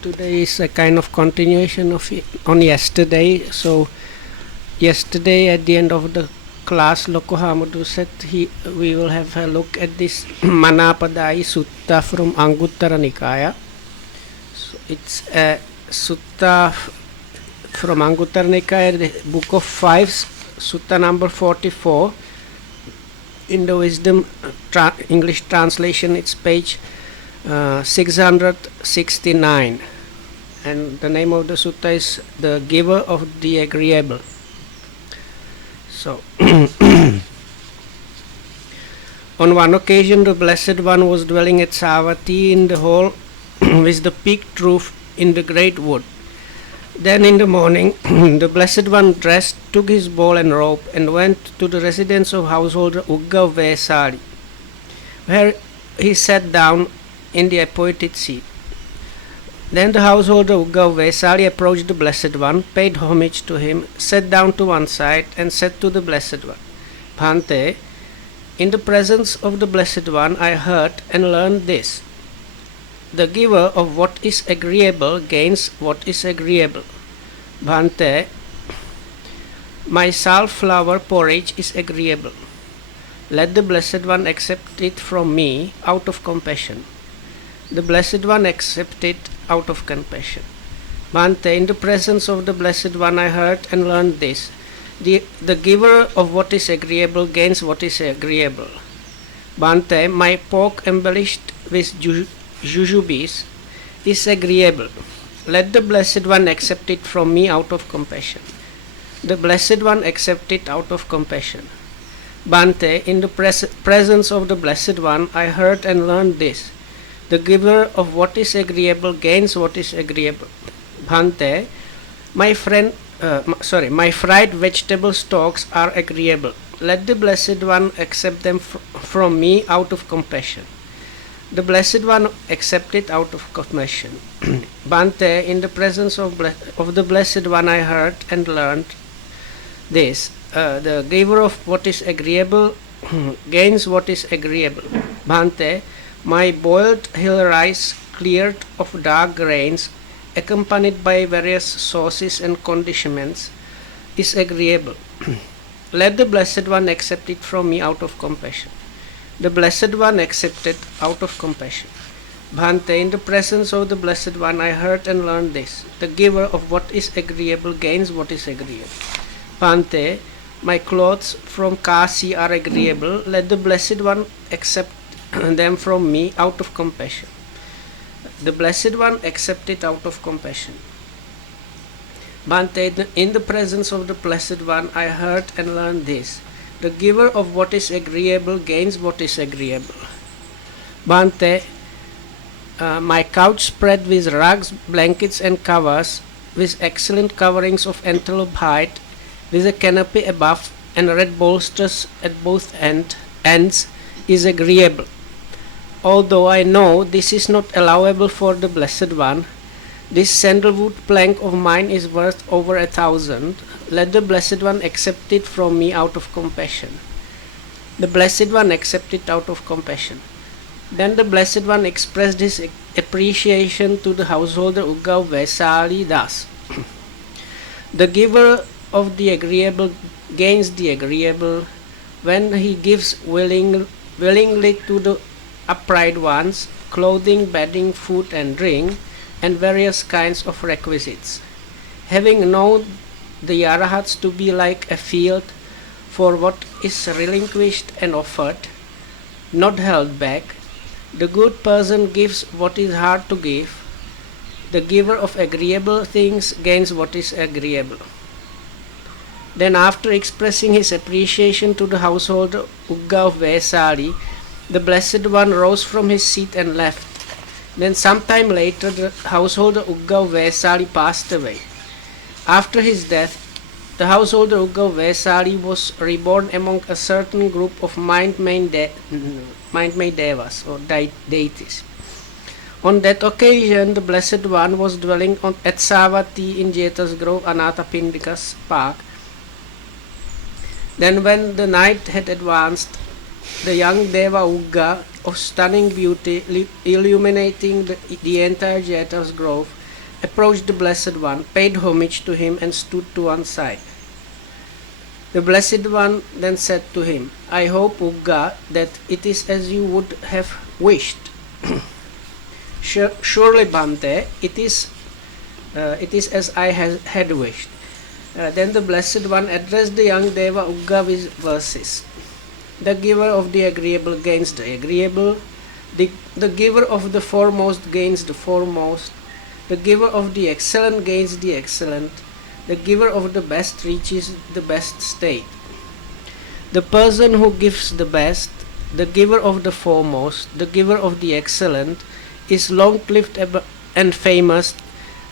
Today is a kind of continuation of on yesterday. So yesterday at the end of the class, Lokohamadu said we will have a look at this Manapadai Sutta from Anguttara Nikaya. So it's a sutta from Anguttara Nikaya, the book of 5, sutta number 44. In the Wisdom English translation, it's page 669, and the name of the sutta is The Giver of the Agreeable. So on one occasion the Blessed One was dwelling at Savatthi in the hall with the peaked roof in the great wood. Then in the morning the Blessed One dressed, took his bowl and robe, and went to the residence of householder Ugga of Vesali, where he sat down in the appointed seat. Then the householder Ugga of Vesali approached the Blessed One, paid homage to him, sat down to one side, and said to the Blessed One, Bhante, in the presence of the Blessed One I heard and learned this: the giver of what is agreeable gains what is agreeable. Bhante, my safflower porridge is agreeable. Let the Blessed One accept it from me out of compassion. The Blessed One accept it out of compassion. Bhante, in the presence of the Blessed One I heard and learned this: the giver of what is agreeable gains what is agreeable. Bhante, my pork embellished with jujubes is agreeable. Let the Blessed One accept it from me out of compassion. The Blessed One accept it out of compassion. Bhante, in the presence of the Blessed One I heard and learned this: the giver of what is agreeable gains what is agreeable. Bhante, my fried vegetable stalks are agreeable. Let the Blessed One accept them from me out of compassion. The Blessed One accept it out of compassion. Bhante, in the presence of the Blessed One I heard and learned this: the giver of what is agreeable gains what is agreeable. Bhante, my boiled hill rice cleared of dark grains, accompanied by various sauces and condiments, is agreeable. Let the Blessed One accept it from me out of compassion. The Blessed One accepted out of compassion. Bhante, in the presence of the Blessed One I heard and learned this: the giver of what is agreeable gains what is agreeable. Bhante, my clothes from Kasi are agreeable. Let the Blessed One accept them from me out of compassion. The Blessed One accept it out of compassion. Bhante, in the presence of the Blessed One I heard and learned this: the giver of what is agreeable gains what is agreeable. Bhante, my couch spread with rugs, blankets and covers, with excellent coverings of antelope hide, with a canopy above and red bolsters at both ends, is agreeable. Although I know this is not allowable for the Blessed One, this sandalwood plank of mine is worth over 1,000. Let the Blessed One accept it from me out of compassion. The Blessed One accept it out of compassion. Then the Blessed One expressed his appreciation to the householder Ugga of Vesali thus: the giver of the agreeable gains the agreeable when he gives willingly to the upright ones clothing, bedding, food and drink, and various kinds of requisites. Having known the Arahats to be like a field for what is relinquished and offered, not held back, the good person gives what is hard to give. The giver of agreeable things gains what is agreeable. Then, after expressing his appreciation to the householder Ugga of Vesali, the Blessed One rose from his seat and left. Then some time later the householder Ugga of Vesali passed away. After his death, the householder Ugga of Vesali was reborn among a certain group of mind-made devas or deities. On that occasion, the Blessed One was dwelling at Savatthi in Jeta's Grove, Anathapindika's park. Then when the night had advanced, the young Deva Ugga, of stunning beauty, illuminating the entire Jeta's Grove, approached the Blessed One, paid homage to him, and stood to one side. The Blessed One then said to him, I hope, Ugga, that it is as you would have wished. Surely, Bhante, it is as I had wished. Then the Blessed One addressed the young Deva Ugga with verses. The giver of the agreeable gains the agreeable, the giver of the foremost gains the foremost, the giver of the excellent gains the excellent, the giver of the best reaches the best state. The person who gives the best, the giver of the foremost, the giver of the excellent, is long-lived and famous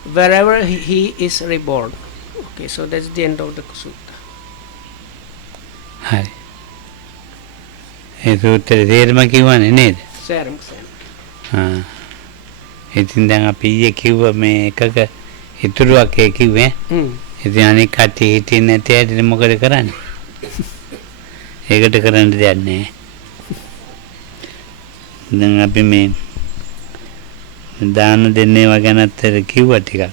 wherever he is reborn. Okay, so that's the end of the sutta. Hi. ඒ සූත්‍රයේ තේරුම කියවනේ නේද? සෑරම සෑරම. ඉතින් දැන් අපි ඊයේ කිව්ව මේ එකක ඉතුරුවක් ඒ කිව්වේ. ඉතින් අනික කට්ටිය හිටින්නේ නැති ඇයිද මොකද කරන්නේ? ඒකට කරන්න දෙයක් නැහැ. දැන් අපි මේ දාන දෙන්නේවා ගැනත් කිව්වා ටිකක්.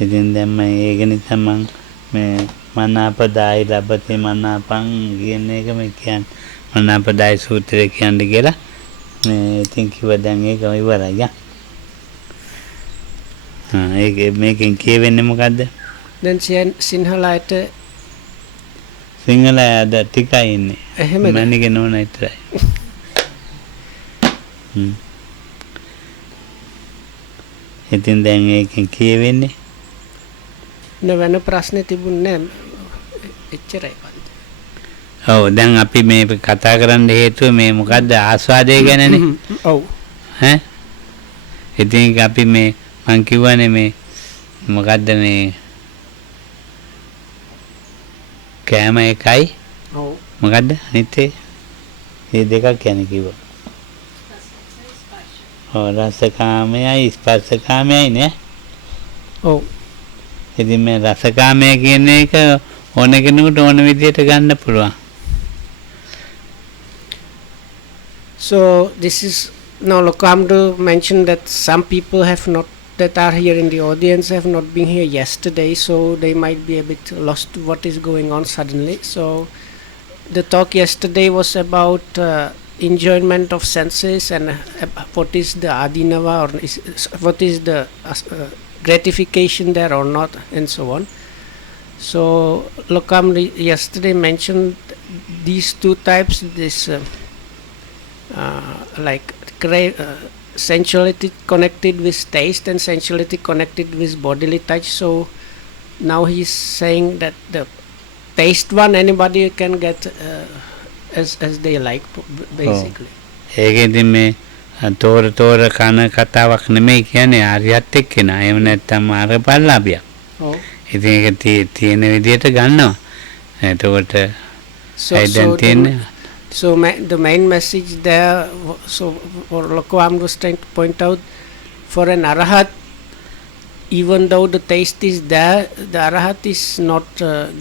ඉතින් දැන් මම ඒක නිසා මම මේ මනාපදායි ලබතේ මනාපං කියන එක මේ කියන්නේ මනාපදායි සූත්‍රය කියන්නේ කියලා මේ ඉතින් කිව්වා දැන් ඒක ඉවරයි යා. ඒක මේකෙන් කියවෙන්නේ මොකද්ද? දැන් සිංහලයට සිංහලයට ටිකයි ඉන්නේ. එහෙමද? මනික නෝන විතරයි. ඉතින් දැන් ඒකෙන් කියවෙන්නේ වෙන ප්‍රශ්නේ තිබුණේ නැහැ. එච්චරයි බන්ද. ඔව් දැන් අපි මේ කතා කරන්න හේතුව මේ මොකද්ද ආස්වාදය ගැනනේ. ඔව්. ඉතින් අපි මේ මං කිව්වනේ මේ මොකද්ද මේ කෑම එකයි. ඔව්. මොකද්ද අනිත් මේ දෙකක් කියන්නේ කිව්වා. ඔව් රසකාමයයි ස්පර්ශකාමයයි නේ. ඔව්. ඉතින් මේ රසකාමය කියන එක ඕන කෙනෙකුට ඕන විදිහට ගන්න පුළුවන්. So this is now Lokamdo mentioned that some people have not that are here in the audience have not been here yesterday, so they might be a bit lost to what is going on suddenly. So the talk yesterday was about enjoyment of senses and what is the adinava or what is the gratification there or not, and so on. So Lokam yesterday mentioned these two types, this like sensuality connected with taste and sensuality connected with bodily touch. So now he's saying that the taste one anybody can get as they like basically. ඒකෙදි මේ තෝර කන කතාවක් නෙමෙයි කියන්නේ ආර්යත් එක්ක නා. එහෙම නැත්නම් මාර්ග පල්ලාභියක්. ඔව්. ඉතින් ඒක තියෙන විදිහට ගන්නවා. එතකොට So the main message there, so Lokwam was trying to point out, for an arahat, even though the taste is there, the arahat is not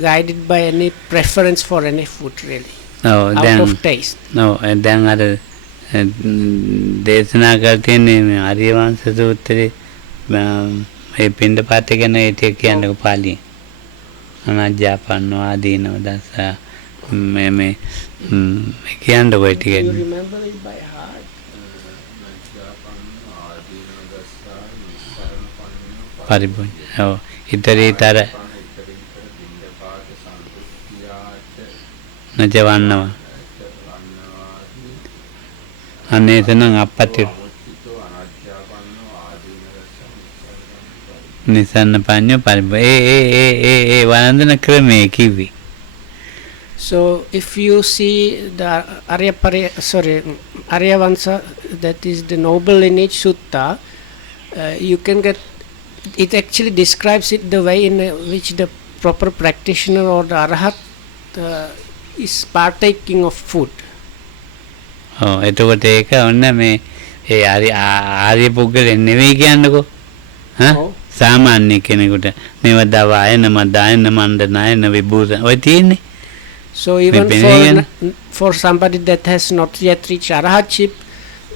guided by any preference for any food really. Out of taste. No, and then other දේශනා කර තියෙන්නේ ආර්ය වංශ සූත්‍රයේ මේ පින්ඩපාත ගැන ඒක කියන්නේ පාලියෙන් අනජ්ජාපන්නෝ ආදීනව දස මේ කියන්න ඔය ටික. You remember it by heart? පරිපූර්ණ. ඔව්. ඊතරීතර නජවන්නවා. අනේතන අපත්‍ය නිසන්න පඤ්ඤ පරිබ ඒ වන්දන ක්‍රමයේ කිවි. So if you see the Arya Vansha, that is the noble lineage sutta, you can get it actually describes it the way in which the proper practitioner or the arahat is partaking of food. එතකොට ඒක ඔන්න මේ ඒ ආර්ය පුද්ගලෙන් නෙවෙයි කියන්නකෝ. සාමාන්‍ය කෙනෙකුට මේව දවායන මදායන මණ්ඩනායන විභූත ඔය තියෙන්නේ. So even for somebody that has not yet reached arahatship,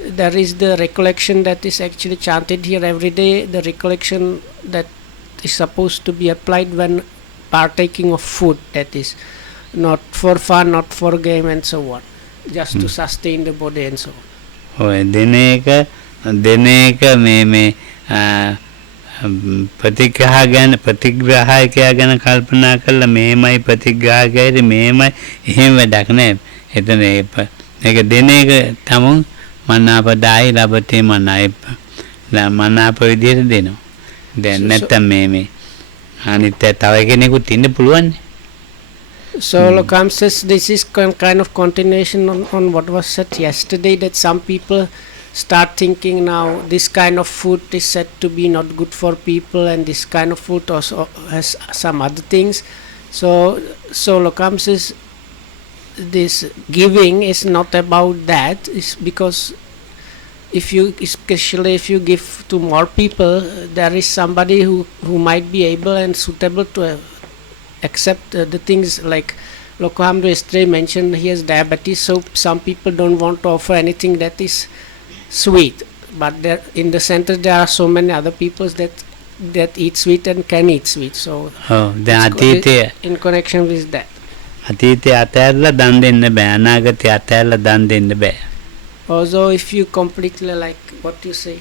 there is the recollection that is actually chanted here every day, the recollection that is supposed to be applied when partaking of food, that is not for fun, not for game and so on, just to sustain the body and so on. ඔය දින එක මේ ප්‍රතිග්‍රාහකයා ගැන කල්පනා කරලා මේමයි ප්‍රතිග්‍රාහකයද මේමයි එහෙම වැඩක් නෑ. එතන ඒක දින එක තමුන් මනාපදායි ලබතේ මනාප විදියට දෙනවා. දැන් නැත්තම් මේ අනිත් තව කෙනෙකුට ඉන්න පුළුවන්. So Lokam says this is kind of continuation on what was said yesterday, that some people start thinking now this kind of food is said to be not good for people, and this kind of food also has some other things. So Lokam says this giving is not about that. It's because especially if you give to more people, there is somebody who might be able and suitable to accept the things, like Lokohamdo yesterday mentioned he has diabetes, so some people don't want to offer anything that is sweet, but there in the center there are so many other people that eat sweet and can eat sweet. So in connection with that, අතීතය අතහැරලා දන් දෙන්න බෑ. අනාගතය අතහැරලා දන් දෙන්න බෑ. Also, if you completely, like what you say,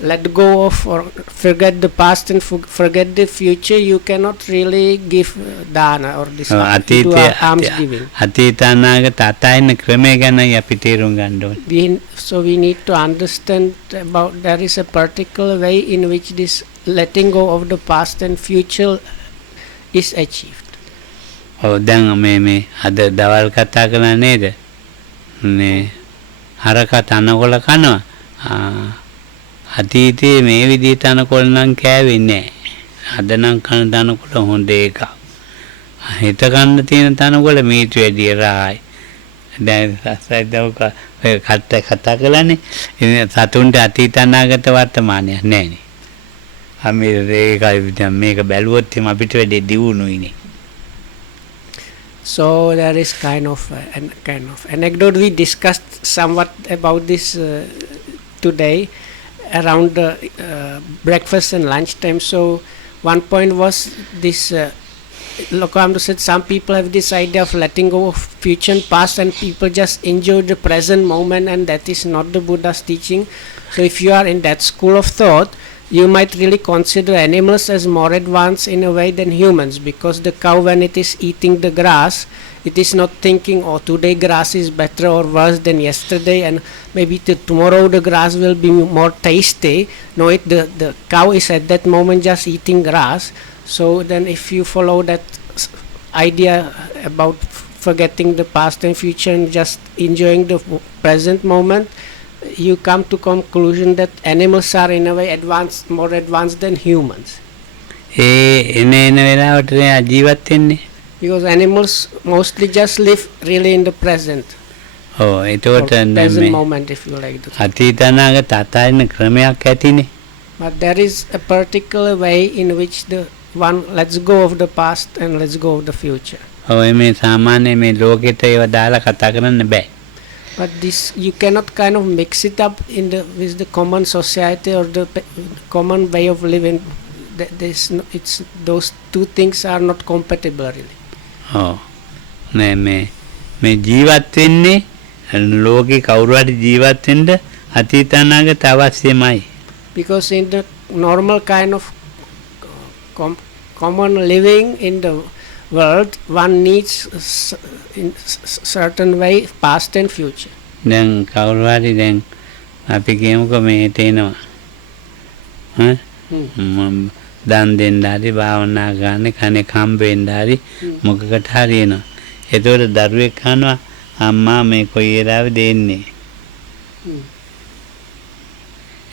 let go of or forget the past and forget the future, you cannot really give dana or this do alms giving. අතීත අනාගත අතයින ක්‍රමය ගැනයි අපි තේරුම් ගන්න ඕනේ. So we need to understand about there is a particular way in which this letting go of the past and future is achieved. දැන් මේ අද දවල් කතා කරලා නේද? මේ හරක තනකොළ කනවා. අතීතයේ මේ විදිහට තනකොළ නම් කෑවෙන්නේ නැහැ. අද නම් කන තනකොළ හොඳ එකක්. හිත කන්න තියෙන තනකොළ මීට වැඩිය රායි. දැන් සසයිදවක ඔය කතා කළානේ. ඉතින් සතුන්ට අතීත අනාගත වර්තමානයක් නැහැනේ. මේක බැලුවොත් එම අපිට වැඩි දියුණුයිනේ. So there is kind of anecdote. We discussed somewhat about this today around breakfast and lunchtime. So one point was this, Lokohamdo said some people have this idea of letting go of future and past, and people just enjoy the present moment, and that is not the Buddha's teaching. So if you are in that school of thought, you might really consider animals as more advanced in a way than humans, because the cow, when it is eating the grass, it is not thinking, oh, today grass is better or worse than yesterday, and maybe tomorrow the grass will be more tasty. No, the cow is at that moment just eating grass. So then if you follow that idea about forgetting the past and future and just enjoying the present moment, you come to conclusion that animals are in a way more advanced than humans. Because animals mostly just live really in the present. Present moment, if you like. But there is a particular way in which the one lets go of the past and lets go of the future. But this, you cannot kind of mix it up with the common society or the common way of living. Those two things are not compatible really. මේ ජීවත් වෙන්නේ ලෝකේ කවුරු හරි ජීවත් වෙන්න අතීත අනාගත අවශ්‍යමයි. Because in the normal kind of common living in the world, one needs in certain way past and future. දැන් කවුරු හරි දැන් අපි කියමුකෝ මේට එනවා. දන් දෙන්න හරි භාවනා ගන්න කනේ කම්බෙන්න හරි මොකකට හරි එනවා. එතකොට දරුවෙක් කනවා අම්මා මේ කොයි වෙලාවෙ දෙන්නේ.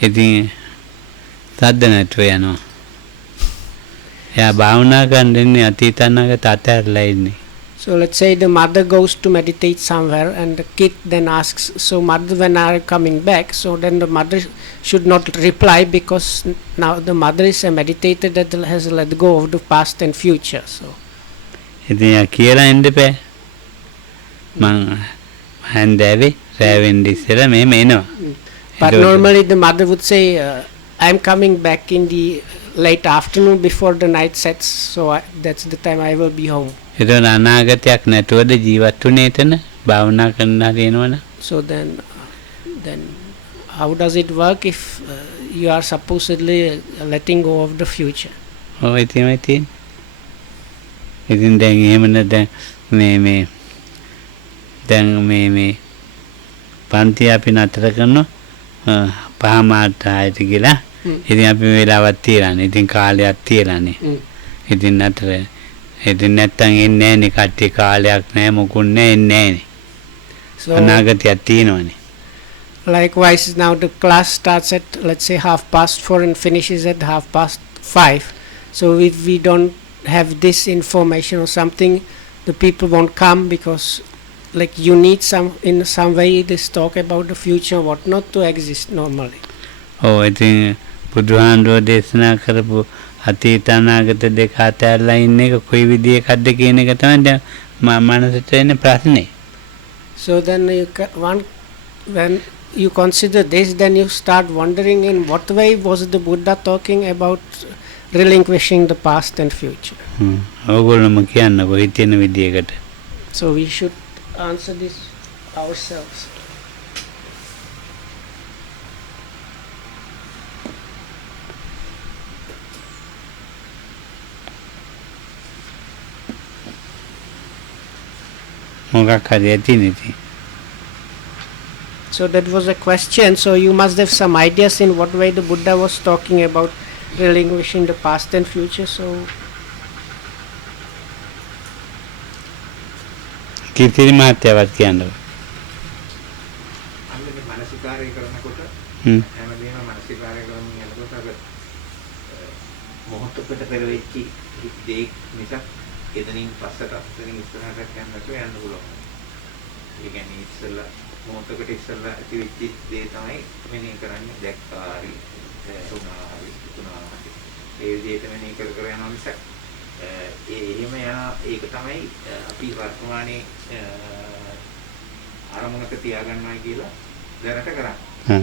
ඉතින් සද්ද නැතුව යනවා. එයා භාවනා කරන්න ඉන්නේ අතීත අනාගත අතහැරලා ඉන්නේ. So let's say the mother goes to meditate somewhere and the kid then asks, so mother, when are you coming back? So then the mother should not reply, because now the mother is a meditator that has let go of the past and future. So ඉතින් කියලා ඉන්න බෑ. මං හන්දෑවේ රැවෙන්න ඉස්සෙල්ලා මෙහෙම එනවා. But normally the mother would say, I'm coming back in the late afternoon before the night sets, so that's the time I will be home. ඒක අනාගතයක් නැතුවද ජීවත් වුනේ එතන භාවනා කරන්න හරියනවනේ. So then how does it work if you are supposedly letting go of the future? ඔව් ඉතින්මයි තියෙන්නේ. ඉතින් දැන් එහෙමද දැන් මේ පන්ති අපි නතර කරනවා පහමාට ආයත කියලා. ඉතින් අපි වෙලාවක් තියලානේ. ඉතින් කාලයක් තියලානේ. ඉතින් නතර ඉතින් නැත්තම් එන්නේ නැහනේ කට්ටිය කාලයක් නැහැ මොකුත් නැහැ එන්නේ නැහනේ. So අනාගතයක් තියෙනවනේ. likewise now the class starts at, let's say, 4:30 and finishes at 5:30. So if we don't have this information or something, the people won't come, because like you need in some way this talk about the future, what not to exist normally. ඔව් ඉතින් බුදුහාමුදුරුවෝ දේශනා කරපු අතීත අනාගත දෙක අතරලා ඉන්න එක කොයි විදිහේ එකක්ද කියන එක තමයි දැන් මනසට එන ප්‍රශ්නේ. So then when you consider this, then you start wondering in what way was the Buddha talking about relinquishing the past and future. ඕගොල්ලෝම කියන්නකෝ හිතෙන විදිහකට. So we should answer this ourselves. මොකක් හරි ඇති නැති. So that was a question. So you must have some ideas in what way the Buddha was talking about relinquishing the past and future. So කීර්ති මහත්තයාවත් කියන්නකෝ. අන්නේ මානසිකාරය කරනකොට හැමදේම මානසිකාරය කරමින් යනකොට අර මොහොතකට පෙර වෙච්ච දේ නිසා එතනින් පස්සට අතරින් ඉස්සරහට යන්න පුළුවන්. ඒ කියන්නේ ඉස්සෙල්ලා මොහොතකට ඉස්සෙල්ලා ඇති වෙච්ච දේ තමයි මෙනෙහි කරන්නේ. දැක්කා හරි වුණා හරි තුනා හරි ඒ විදිහට මෙනෙහි කර යනවා මිසක් එහෙම යන ඒක තමයි අපි වර්තමානයේ අරමුණක තියාගන්නවා කියලා දැනට කරන්නේ.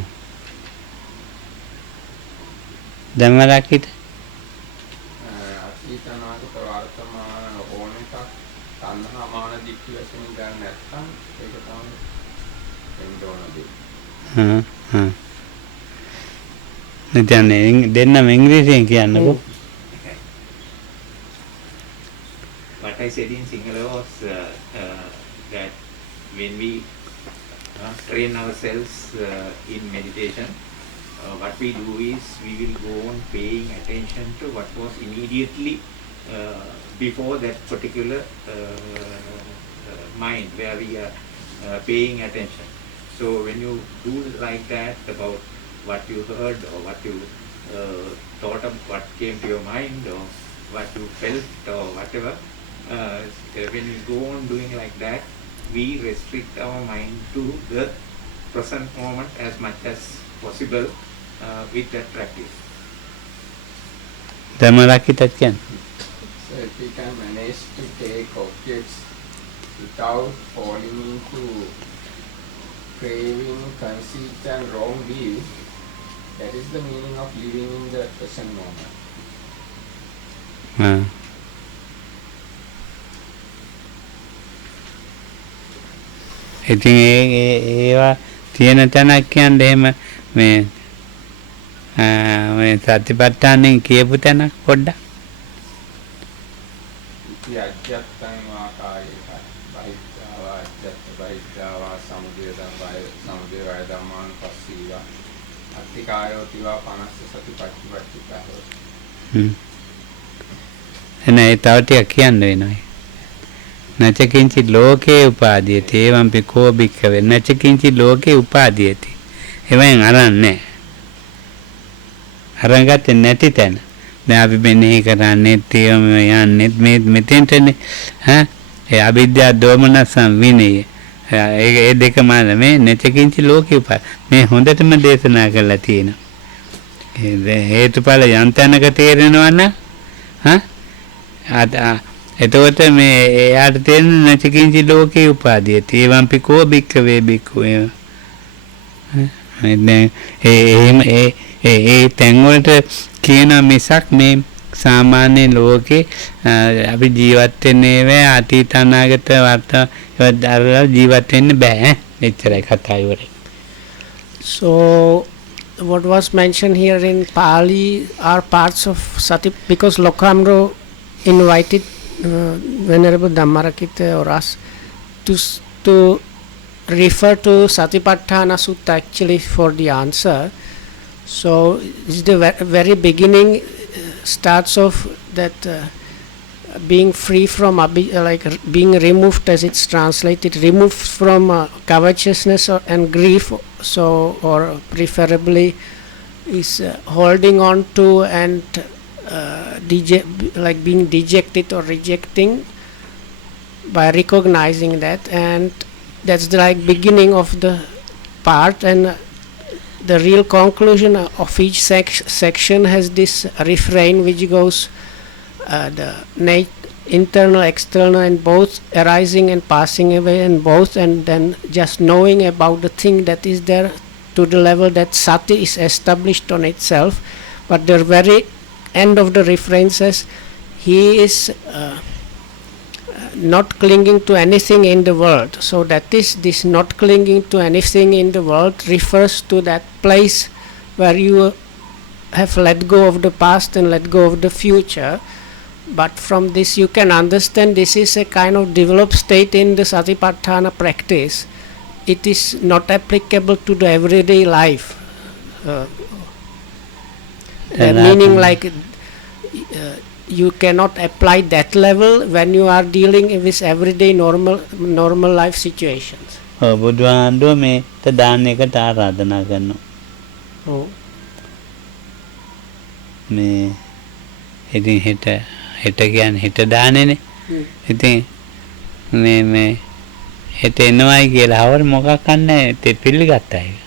දැන් වලකිට අතීත අනාගත වර්තමාන ඕන එකක් තණ්හා මාන දික්ඛ වශයෙන් ගන්න නැත්නම් ඒක තමයි වෙන්න ඕන දේ. දැන් දෙන්නම ඉංග්‍රීසියෙන් කියන්නකෝ. What I said in Sinhala was that when we train ourselves in meditation, what we do is we will go on paying attention to what was immediately before that particular mind where we are paying attention. So when you do like that about what you heard or what you thought of, what came to your mind or what you felt or whatever, when we go on doing like that, we restrict our mind to the present moment as much as possible with that practice. දැන් වලකිටත් කියන්න. So if we can manage to take objects without falling into craving, conceit and wrong view, that is the meaning of living in the present moment. ඉතින් ඒවා තියෙන තැනක් කියන්නේ එහෙම මේ සතිපට්ඨානෙන් කියපු තැනක් පොඩ්ඩක්. ඉති අජ්ජත්තං වාකායේක බහිද්ධාවා අජ්ජත්ත බහිද්ධාවා සමුදය වය ධම්මාන පස්සීවා අත්තිකායෝ තිවා 50 සතිපට්ඨිපට්ඨිකා හොති. එනේ තව ටිකක් කියන්න වෙනවා. නචකින්චි ලෝකේ උපාදීයති එවම්පි කෝ භික්ඛවේ නචකින්චි ලෝකේ උපාදීයති. එවෙන් අරන්නේ. අරංගත්තේ නැති තැන. දැන් අපි මෙනෙහි කරන්නේ තේම යන්නේ මේ මෙතෙන්ටනේ. ඒ අවිද්‍යා දෝමනසම් විනය. ඒ දෙකම මේ නචකින්චි ලෝකේ උපා. මේ හොඳටම දේශනා කරලා තියෙනවා. ඒ හේතුඵල යන්තනක තේරෙනවා නම් එතකොට මේ එයාට තේරෙන නැචකින්චි ලෝකේ උපාදීයති එවම්පි කෝ භික්ඛවේ භික්ඛු එහෙම ඒ තැන්වලට කියන මිසක් මේ සාමාන්‍ය ලෝකේ අපි ජීවත් වෙන්නේ අතීත අනාගත වර්තමාන දරලා ජීවත් වෙන්න බෑ. එච්චරයි කතා ඉවරයි. So, what was mentioned here in Pali are parts of Sati, because Lokamro invited Venerable Dhammarakita or us to refer to Satipatthana Sutta actually for the answer. So, it's the very beginning starts off that being free from like being removed, as it's translated, removed from covetousness and grief, so, or preferably is holding on to and like being dejected or rejecting by recognizing that, and that's the like beginning of the part, and the real conclusion of each section has this refrain which goes the internal, external, and both arising and passing away, and both, and then just knowing about the thing that is there to the level that sati is established on itself. But the very end of the refrain says he is not clinging to anything in the world. So that is, this not clinging to anything in the world refers to that place where you have let go of the past and let go of the future. But from this you can understand this is a kind of developed state in the Satipatthana practice. It is not applicable to the everyday life. Meaning like you cannot apply that level when you are dealing with everyday normal life situations. බුදුහාමුදුරුවෝ මේක දාන එකට ආරාධනා කරනවා. Oh. මේ ඉතින් හෙට කියන්නේ හෙට දානේනේ. ඉතින් මේ හෙට එනවයි කියලා අවර මොකක් නැහැ ඒ පිළිගත්තා ඒක.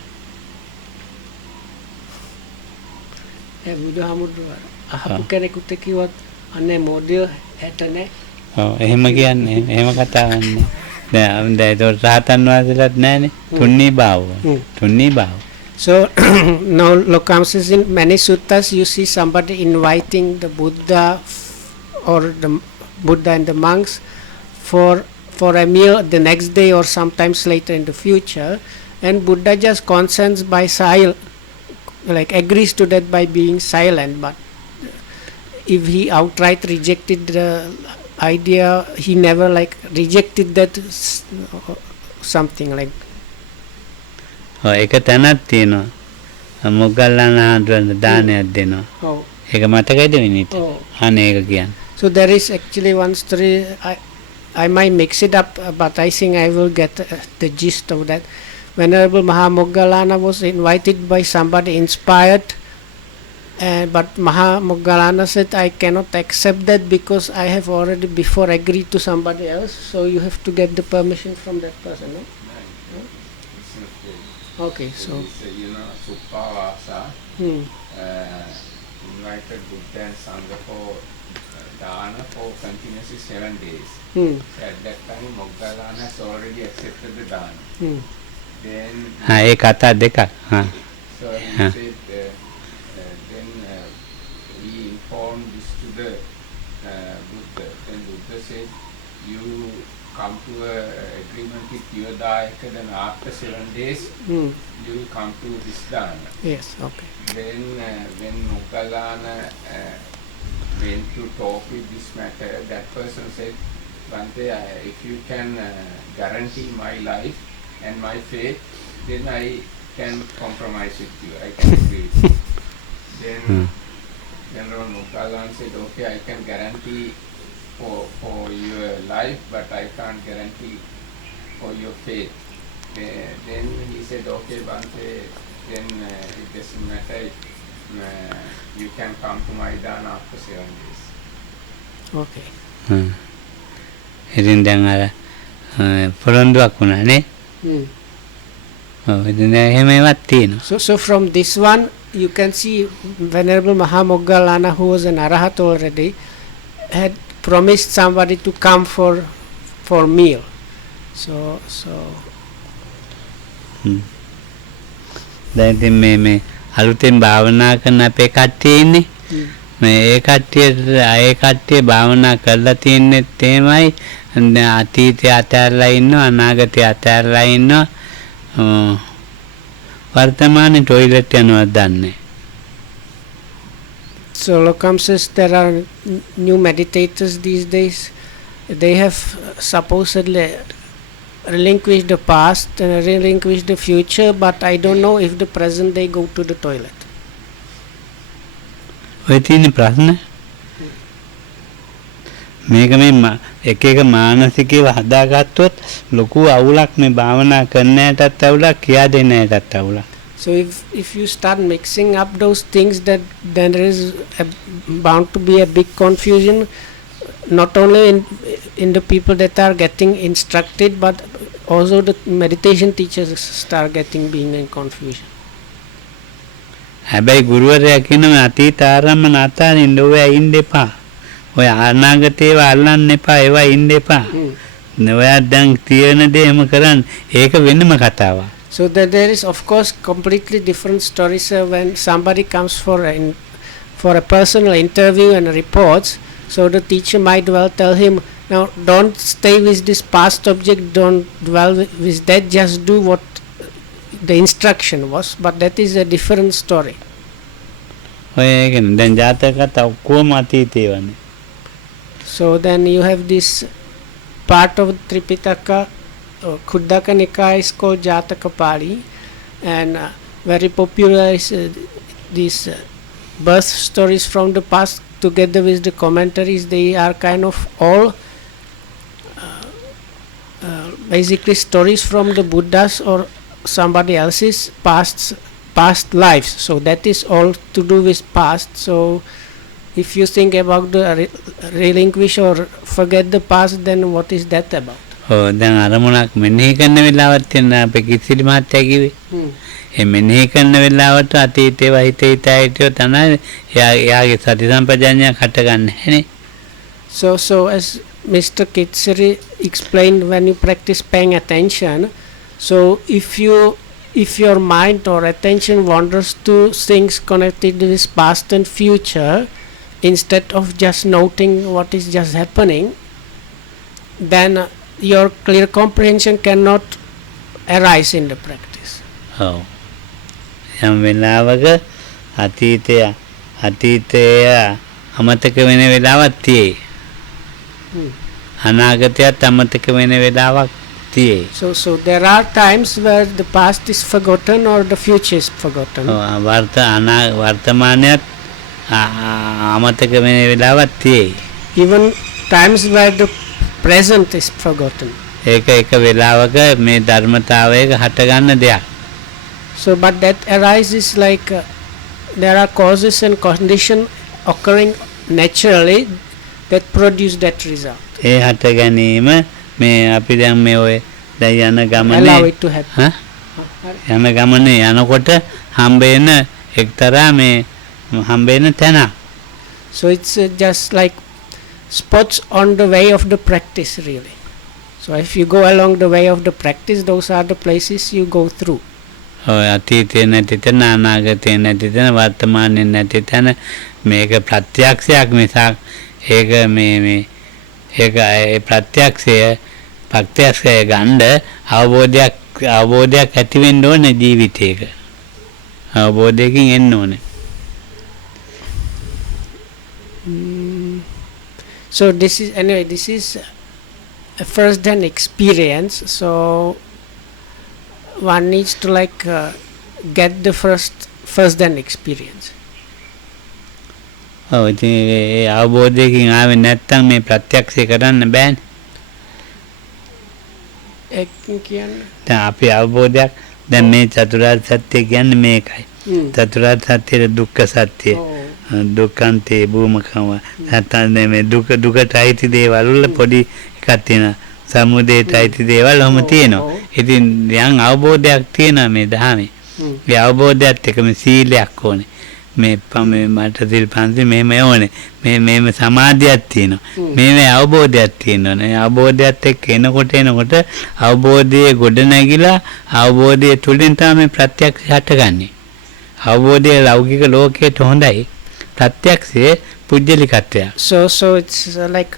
ඒ බුදුහාමුදුරුවෝ අහපු කෙනෙකුට කිව්වත් අනේ මොඩිය හෙටනේ. ඔව් එහෙම කියන්නේ එහෙම කතාවක් නේ. දැන් ඒක රහතන් වහන්සේලාත් නැහනේ. තුන්නී බාව. So now Lokam says in many suttas you see somebody inviting the Buddha or the Buddha and the monks for a meal the next day or sometimes later in the future, and Buddha just consents by like agrees to that by being silent. But if he outright rejected the idea, he never like rejected that something like. ඒක තැනක් තියෙනවා. මොග්ගල්ලාන හාමුදුරුවෝ දානයක් දෙනවා. Oh. ඒක මතකයිද විනිත? අනේ ඒක කියන්නේ. So there is actually one story, I might mix it up, but I think I will get the gist of that. Venerable Mahamoggallana was invited by somebody inspired, but Mahamoggallana said, I cannot accept that because I have already before agreed to somebody else, so you have to get the permission from that person, no? Okay, so Suppavasa invited Buddha and Sangha for dana for continuously 7 days. So at that time Moggallana has already accepted the dana. Then ඒ කතා දෙකක්. so he said then he informed this to the Buddha. Then Buddha said, you come to a agreement with your Dayaka, then after 7 days you will come to this dana. Yes, okay. Then when Moggallana went to talk with this matter, that person said, Bhante, if you can guarantee my life and my faith, then I can compromise with you, I can agree with you. Then General Moggallana said, okay, I can guarantee for your life, but I can't guarantee for your faith. Then he said, okay, Bhante, then it doesn't matter, you can come to Maidan after 7 days. Okay. ඉතින් දැන් අර පොරොන්දුවක් වුණානේ. ඔව් ඉතින් එහෙම ඒවත් තියෙනවා. So from this one you can see Venerable Mahamoggallana, who was an Arahat already, had promised somebody to come for meal. So දැන් ඉතින් මේ අලුතෙන් භාවනා කරන අපේ කට්ටිය ඉන්නේ. මේ ඒ කට්ටිය භාවනා කරලා තියෙන්නෙත් එහෙමයි. අතීතය අතහැරලා ඉන්නවා, අනාගතය අතහැරලා ඉන්නවා. වර්තමානයේ টয়ලට් යනවා දන්නේ. So Lokam says there are new meditators these days. They have supposedly relinquished the past and relinquished the future, but I don't know if the present they go to the toilet. ඔය තියෙන ප්‍රශ්න මේක මේ එක එක මානසිකව හදාගත්තොත් ලොකු අවුලක් මේ භාවනා කරන්න යටත් අවුලක් කියා දෙන්න යටත් අවුලක්. So if you start mixing up those things, that then there is bound to be a big confusion, not only in the people that are getting instructed, but also the meditation teachers start being in confusion. හැබැයි ගුරුවරයා කියනවා අතීත ආරම්මන අතාරින්න ඔය ඉන්න එපා. ඔය අනාගතේව අල්ලන්න එපා. ඒවා ඉන්න එපා. ඔයා දැන් තියෙන දේම කරන්න. ඒක වෙනම කතාවක්. So that there is of course completely different stories when somebody comes for a personal interview and reports. So the teacher might well tell him, now don't stay with this past object, don't dwell with that, just do what the instruction was, but that is a different story. ඔය කියන්නේ දැන් ජාතක කතා ඔක්කොම අතීතේ වනේ. So then you have this part of Tripitaka, Khuddaka Nikaya is called Jataka Pali, and very popular is these birth stories from the past together with the commentaries. They are kind of all basically stories from the Buddhas or somebody else's past lives. So that is all to do with past. So if you think about the relinquish or forget the past, then what is that about? දැන් අරමුණක් මෙනෙහි කරන වෙලාවත් තියෙන අපේ කිසිලි මහත්තයා කිව්වේ. ඒ මෙනෙහි කරන වෙලාවට අතීතේව හිත හිටියෝ තමයි එයාගේ සති සම්පජාඤ්ඤය හට ගන්න හැනේ. So as Mr. Kitsari explained, when you practice paying attention, so if your mind or attention wanders to things connected with past and future, instead of just noting what is just happening, then your clear comprehension cannot arise in the practice. ඔව්. යම් වෙලාවක අතීතය අමතක වෙන වෙලාවක් තියෙයි. අනාගතයත් අමතක වෙන වෙලාවක් තියෙයි. So there are times where the past is forgotten or the future is forgotten. වර්තමානයත් අමතක වෙන වෙලාවක් තියෙයි. Even times where the present is forgotten. ඒක එක වෙලාවක මේ ධර්මතාවයක හට ගන්න දෙයක්. So but that arises like there are causes and conditions occurring naturally that produce that result. ඒ හට ගැනීම මේ අපි දැන් මේ ඔය දැන් යන ගමනේ Allow it to happen. යන ගමනේ යනකොට හම්බෙන එක්තරා මේ හම්බෙන තැන. So it's just like spots on the way of the practice really. So if you go along the way of the practice, those are the places you go through. ඔය අතීතේ නැති තැන අනාගතේ නැති තැන වර්තමානයේ නැති තැන මේක ප්‍රත්‍යක්ෂයක් මිසක් ඒක මේ ඒක ඒ ප්‍රත්‍යක්ෂය ගන්න අවබෝධයක් ඇති වෙන්න ඕනේ ජීවිතේක. අවබෝධයකින් එන්න ඕනේ. So this is a first hand experience. So one needs to get the first hand experience. ඔව් ඉතින් ඒ අවබෝධයකින් ආවේ නැත්තම් මේ ප්‍රත්‍යක්ෂය කරන්න බෑනේ. දැන් අපි අවබෝධයක් දැන් මේ චතුරාර්ය සත්‍ය කියන්නේ මේකයි. චතුරාර්ය සත්‍යයේ දුක්ඛ සත්‍යය. දුක්ඛන්තේ භූමකම නැත්නම් මේ දුකට අයිති දේවල් වල පොඩි එකක් තියෙනවා. සමුදයට අයිති දේවල් ඔහොම තියෙනවා. ඉතින් යම් අවබෝධයක් තියෙනවා මේ ධර්මයේ. ඒ අවබෝධයත් එක්කම සීලයක් ඕනේ. මේ මට සිල් පන්සි මෙහෙම ඕනේ. මේම සමාධියක් තියෙනවා. මේ අවබෝධයක් තියෙනවා. අවබෝධයත් එක්ක එනකොට අවබෝධයේ ගොඩ නැගිලා අවබෝධය තුලින් තමයි ප්‍රත්‍යක්ෂ හටගන්නේ. අවබෝධය ලෞකික ලෝකයට හොඳයි. ප්‍රත්‍යක්ෂයේ පුජ්‍යලිකත්වය. So it's like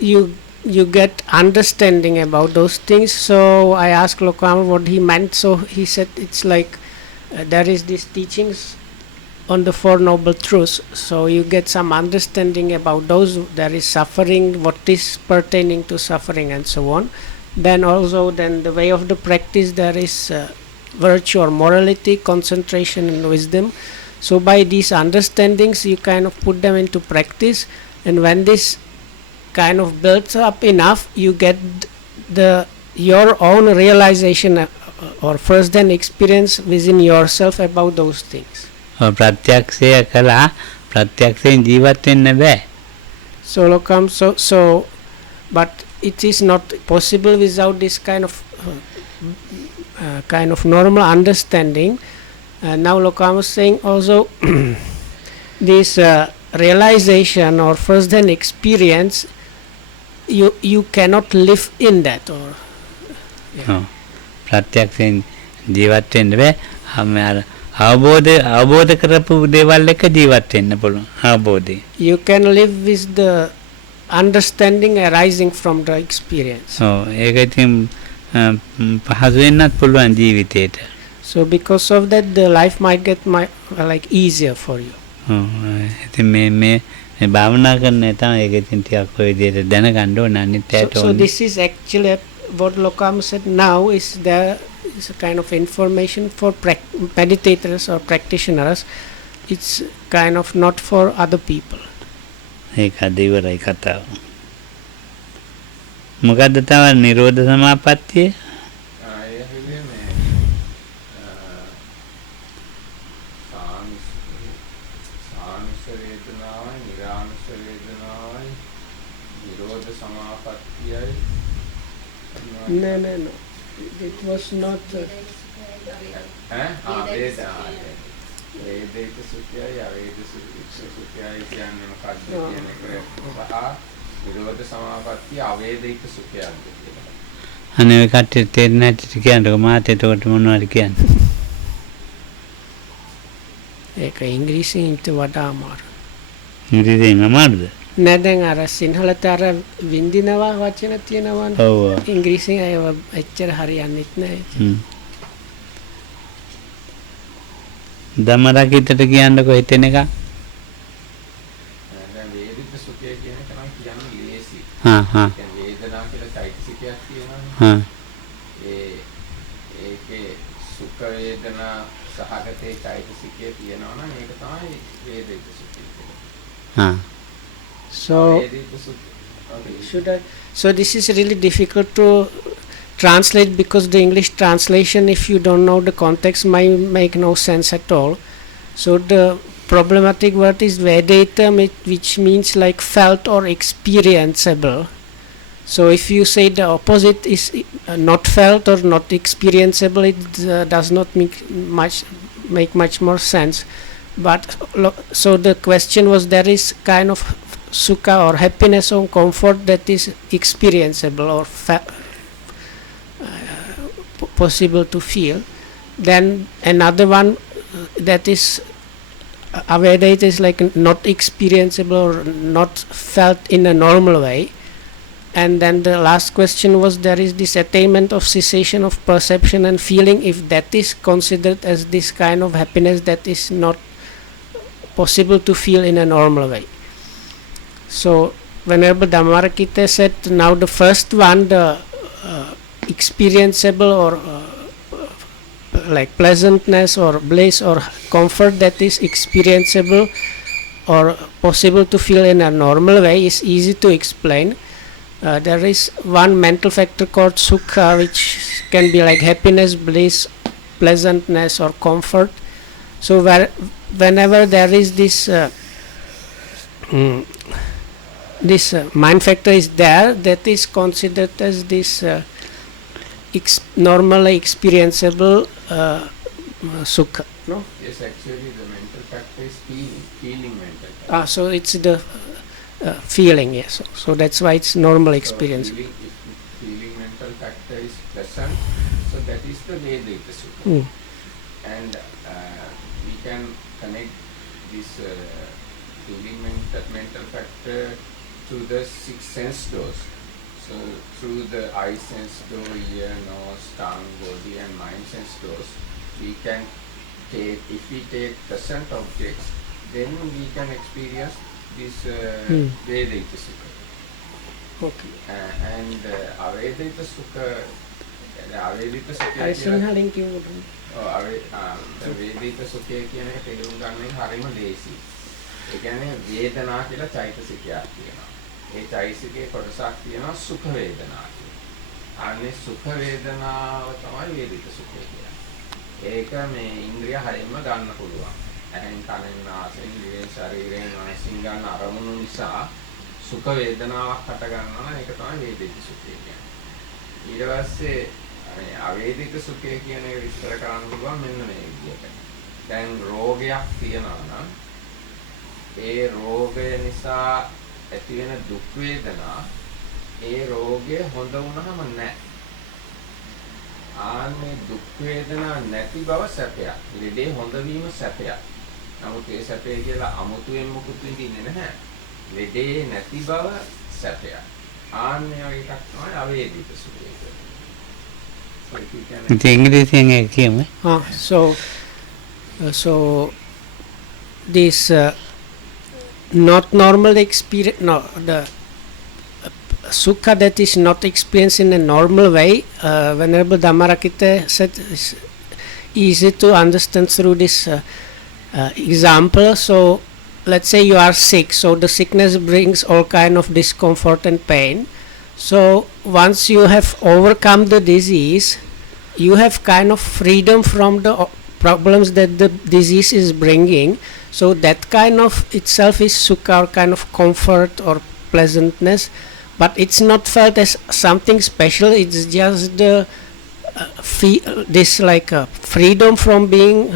you get understanding about those things. So I asked Lokama what he meant. So he said it's like there is these teachings on the Four Noble Truths. So you get some understanding about those. There is suffering, what is pertaining to suffering, and so on. Then also, then the way of the practice, there is virtue or morality, concentration and wisdom. So by these understandings, you kind of put them into practice, and when this kind of builds up enough, you get your own realization or first then experience within yourself about those things. ප්‍රත්‍යක්ෂය කළා ප්‍රත්‍යක්ෂයෙන් ජීවත් වෙන්න බෑ. So Lokam, so but it is not possible without this kind of normal understanding. Now Lokam was saying also this realization or first then experience, you cannot live in that, or ප්‍රත්‍යක්ෂයෙන් ජීවත් වෙන්න බෑ. අවබෝධ කරපු දේවල් එක ජීවත් වෙන්න පුළුවන්. අවබෝධය. You can live with the understanding arising from the experience. ඒක ඉතින් පහසු වෙන්නත් පුළුවන් ජීවිතේට. So because of that, the life might get like easier for you. ඉතින් මේ භාවනා කරන තමයි ඒක ඉතින් ටිකක් ඔය විදිහට දැනගන්න ඕන අනිත් ඇයට So this is actually what Lokam said now is there is a kind of information for meditators or practitioners. It's kind of not for other people. ඒක අදිවරයි කතාව. මොකද්ද තව නිරෝධ සමාපත්තිය? No. It was not. වේදිත සුඛයයි අවේදිත සුඛයයි කියන්නේ මොකක්ද කියන එක සහ විරෝධ සමාපත්තිය අවේදිත සුඛයක්ද කියලා. අනේ ඔය කට්ටිය තේරෙන්නේ නැති කියන්නකො මාත් එතකොට මොනවද කියන්නේ? ඒක ඉංග්‍රීසියෙන් වඩා අමාරු. ඉංග්‍රීසියෙන් අමාරුද? නෑ දැන් අර සිංහලට අර වින්දිනවා වචන තියෙනවනේ. ඔව්. ඉංග්‍රීසියෙන් ඒව එච්චර හරියන්නේත් නෑ. දමරකිතට කියන්නකො හිතෙන එක. දැන් වේදිත සුඛය කියන එක නම් කියන්නේ ලේසි. දැන් වේදනා කියලා චෛතසිකයක් තියෙනවානේ. ඒකේ සුඛ වේදනා සහගතේ චෛතසිකය තියෙනවා නම් ඒක තමයි වේදිත සුඛය කියන්නේ. So this is really difficult to translate because the English translation, if you don't know the context, might make no sense at all. So the problematic word is Vedita, which means like felt or experienceable. So if you say the opposite is not felt or not experienceable, it does not make much more sense. But so the question was, there is kind of sukha or happiness or comfort that is experienceable or possible to feel. Then another one that is Avedita is like not experienceable or not felt in a normal way. And then the last question was, there is this attainment of cessation of perception and feeling, if that is considered as this kind of happiness that is not possible to feel in a normal way. So Venerable Dhammarakita said, now the first one, the experienceable or like pleasantness or bliss or comfort that is experienceable or possible to feel in a normal way, is easy to explain. There is one mental factor called sukha, which can be like happiness, bliss, pleasantness or comfort. So whenever there is this mind factor is there, that is considered as this normally experienceable sukha. no? Yes, actually the mental factor is feeling mental factor. So it's the feeling, yes. So that's why it's normal experience. So feeling mental factor is pleasant, so that is the Vedita Sukha. Mm. And we can connect this feeling mental factor to the six sense doors. So through the eye sense door, ear, nose, tongue, body and mind sense doors, we can take, if we take present objects, then we can experience this Vedita Sukha. Okay. And Avedita Sukha, Avedita Sukha I සිංහලෙන් කිව්වොත් වේදිත සුඛය කියන එක තේරුම් ගන්න එක හරිම ලේසි. ඒ කියන්නේ වේදනා කියලා චෛතසිකයක් තියෙනවා. ඒ චෛතසිකයේ කොටසක් තියෙනවා සුඛ වේදනා කියලා. අනේ සුඛ වේදනාව තමයි වේදිත සුඛය කියන්නේ. ඒක මේ ඉන්ද්‍රිය හරියම ගන්න පුළුවන්. ඇහෙන් කනෙන් නාසයෙන් දිවෙන් ශරීරයෙන් මනසින් ගන්න අරමුණු නිසා සුඛ වේදනාවක් හට ගන්නවා. ඒක තමයි වේදිත සුඛය කියන්නේ. ඊට පස්සේ අවේදිත සුඛය කියන එක විස්තර කරන්න පුළුවන් මෙන්න මේ විදිහට. දැන් රෝගයක් තියෙනවා නම් ඒ රෝගය නිසා ඇති වෙන දුක් වේදනා ඒ රෝගය හොඳ වුණාම නැහැ. ආන්නේ දුක් වේදනා නැති බව සැපයක්. ලෙඩේ හොඳ වීම සැපයක්. නමුත් ඒ සැපේ කියලා අමුතුවෙන් මුකුත් විඳින්නේ නැහැ. ලෙඩේ නැති බව සැපයක්. ආන්නේ වගේ එකක් තමයි අවේදිත සුඛය කියන්නේ. ඉතින් ඉංග්‍රීසියෙන් ඒක කියමු. So this not normal experience, no, the sukha that is not experienced in a normal way, Venerable Dhammarakita said is easy to understand through this example. So let's say you are sick, so the sickness brings all kind of discomfort and pain. So once you have overcome the disease, you have kind of freedom from the problems that the disease is bringing. So that kind of itself is sukha, or kind of comfort or pleasantness, but it's not felt as something special. It's just the this like freedom from being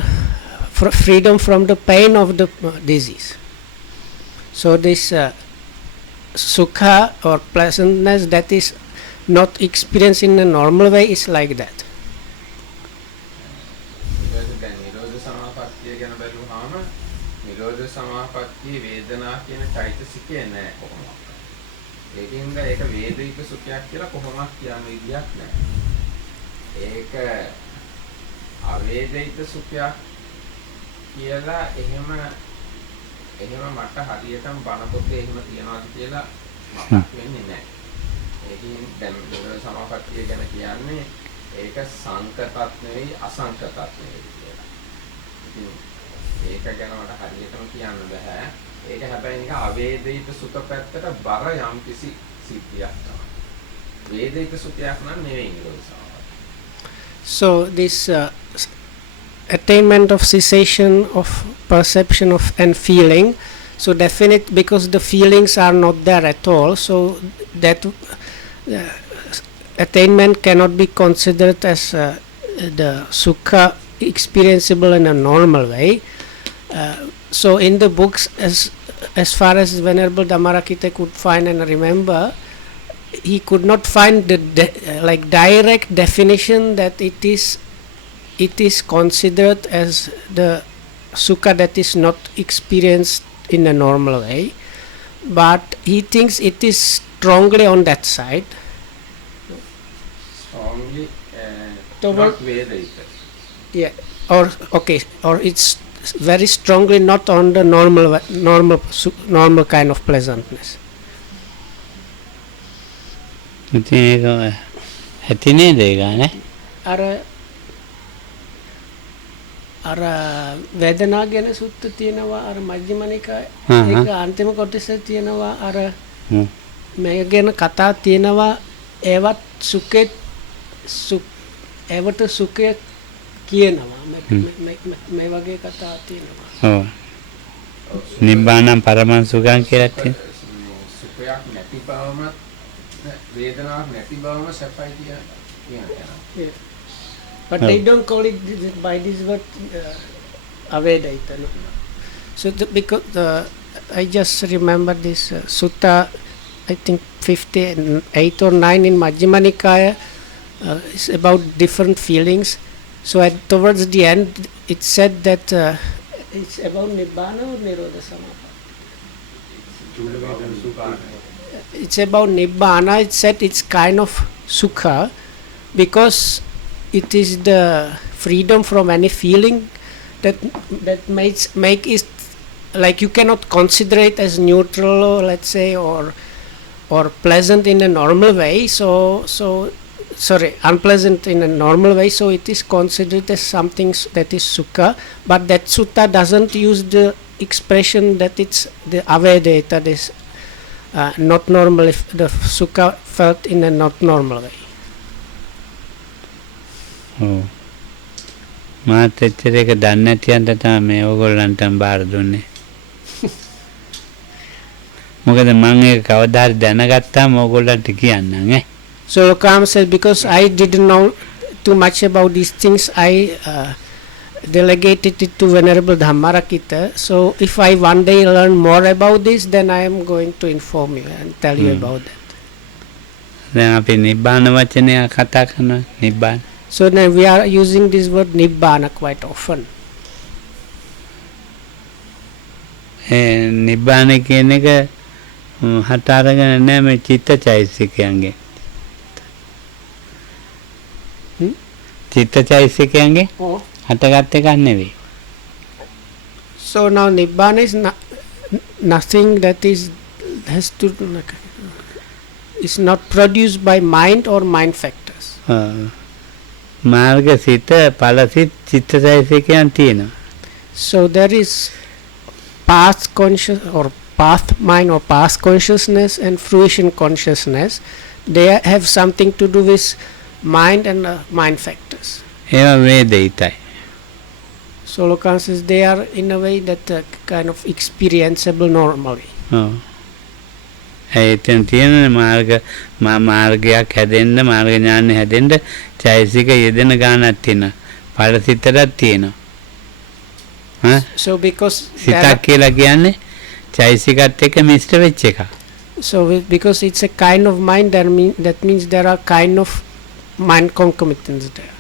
freedom from the pain of the disease. So this sukha or pleasantness that is not experienced in a normal way is like that. නිරෝධ සමාපත්තියේ වේදනා කියන චෛතසිකය නැහැ කොහොමද? ඒකින්ද ඒක වේදිත සුඛයක් කියලා කොහොමවත් කියන්න විදියක් නැහැ. ඒක අවේදිත සුඛයක් කියලා එහෙම මට හරියටම බණ පොතේ එහෙම තියනවාද කියලා මතක් වෙන්නේ නැහැ. ඒකින් දැන් නිරෝධ සමාපත්තිය ගැන කියන්නේ ඒක සංකතත් නෙවෙයි අසංකතත් නෙවෙයි කියලා. ඉතින් ඒක ගැන මට හරියටම කියන්න බෑ. ඒක හැබැයි නිකන් අවේදිත සුඛ පැත්තට බර යම්කිසි සිද්ධියක් තමයි. වේදිත සුඛයක් නම් නෙවෙයි නිරෝධ සමාපත්තිය. So this attainment of cessation of perception of and feeling, so definite, because the feelings are not there at all, so that attainment cannot be considered as the sukha experienceable in a normal way. So in the books, as far as Venerable Dhammarakita could find and remember, he could not find the like direct definition that it is considered as the sukha that is not experienced in a normal way, but he thinks it is strongly on that side. Strongly Toward- not Vedita. Yeah, or okay, or it's very strongly not on the normal kind of pleasantness. ඉතින් ඒක ඇති නේද ඒක නේ? අර වේදනා ගැන සුත්ත තියෙනවා අර මජ්ක්‍ධිම නිකායේ. හ්ම්. ඒක අන්තිම කොටසේ තියෙනවා අර මේ ගැන කතා තියෙනවා. ඒවත් සුඛේ ඒවට සුඛය කියනවා. මේ වගේ කතා තියෙනවා. ඔව්. නිබ්බානම් පරමං සුඛං කියලා තියෙනවා. සුඛයක් නැති බවම වේදනාවක් නැති බවම සැපයි කියන්නේ. Yeah. But they don't call it by this word Avedaita. No? So because I just remember this sutta, I think 58 or 9 in Majjhima Nikaya, is about different feelings. So towards the end, it said that it's about Nibbana or Nirodha Samadhi. It's about Nibbana. It said it's kind of Sukha because it is the freedom from any feeling that make it like you cannot consider it as neutral, or let's say, or pleasant in a normal way. So unpleasant in a normal way. So it is considered as something that is Sukha. But that sutta doesn't use the expression that it's the Avedeta, this not normal, if the Sukha felt in a not normal way. ඔව් මාත් එච්චර ඒක දන්නේ නැතියන්ට තමයි මේ ඕගොල්ලන්ටම බාර දුන්නේ. මොකද මම ඒක කවදා හරි දැනගත්තාම ඕගොල්ලන්ට කියන්නම් ඈ. So Lokam said, because I didn't know too much about these things, I delegated it to Venerable Dhammarakita. So if I one day learn more about this, then I am going to inform you and tell you about that. දැන් අපි නිබ්බාන වචනය කතා කරනවා. නිබ්බාන. So now we are using this word Nibbana quite often. නිබ්බාන කියන එක හට අරගෙන නැහැ මේ චිත්තචෛතසිකයන්ගේ. චිත්තචෛතසිකයන්ගේ හටගත් එකක් නෙවෙයි. So now Nibbana is nothing that is has to is not produced by mind or mind factors. මාර්ග සිත ඵලසිත චිත්තචෛතසිකයන් තියෙනවා. So there is path conscious or path mind or path consciousness and fruition consciousness. They have something to do with mind and mind factors. ඒවා වේදිතයි. So Lokan says they are in a way that kind of experienceable normally. ඔව්. එතෙන් තියෙන මාර්ගයක් හැදෙන්න මාර්ග ඥානෙ හැදෙන්න චෛතසික යෙදෙන ගානක් තියෙනවා. ඵලසිතටත් තියෙනවා. So because සිතක් කියලා කියන්නේ චෛතසිකත් එක්ක මිශ්‍ර වෙච්ච එකක්. So because it's a kind of mind, that means there are kind of mind concomitants there.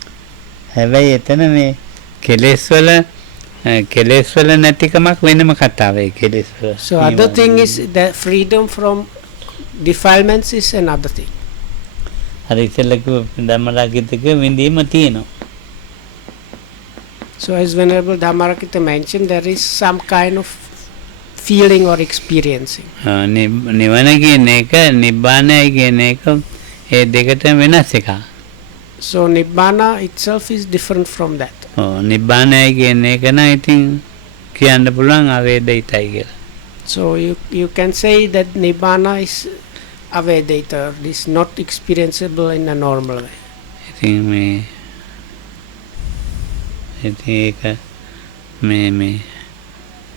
හැබැයි එතන මේ කෙලෙස් වල නැතිකමක් වෙනම කතාවයි කෙලෙස් වල. So other thing is the freedom from defilements is another thing. අර ඉස්සෙල්ලක ධම්මරාගිතක විඳීම තියෙනවා. So as Venerable Dhammarakita mentioned, there is some kind of feeling or experiencing. නිවන කියන එක නිබ්බානයි කියන එක ඒ දෙකට වෙනස් එකක්. So Nibbana itself is different from that. නිබ්බානයි කියන එක නම් ඉතින් කියන්න පුළුවන් අවේදිතයි කියලා. So you can say that Nibbana is Avedita, is not experienceable in a normal way. ඉතින් ඒක මේ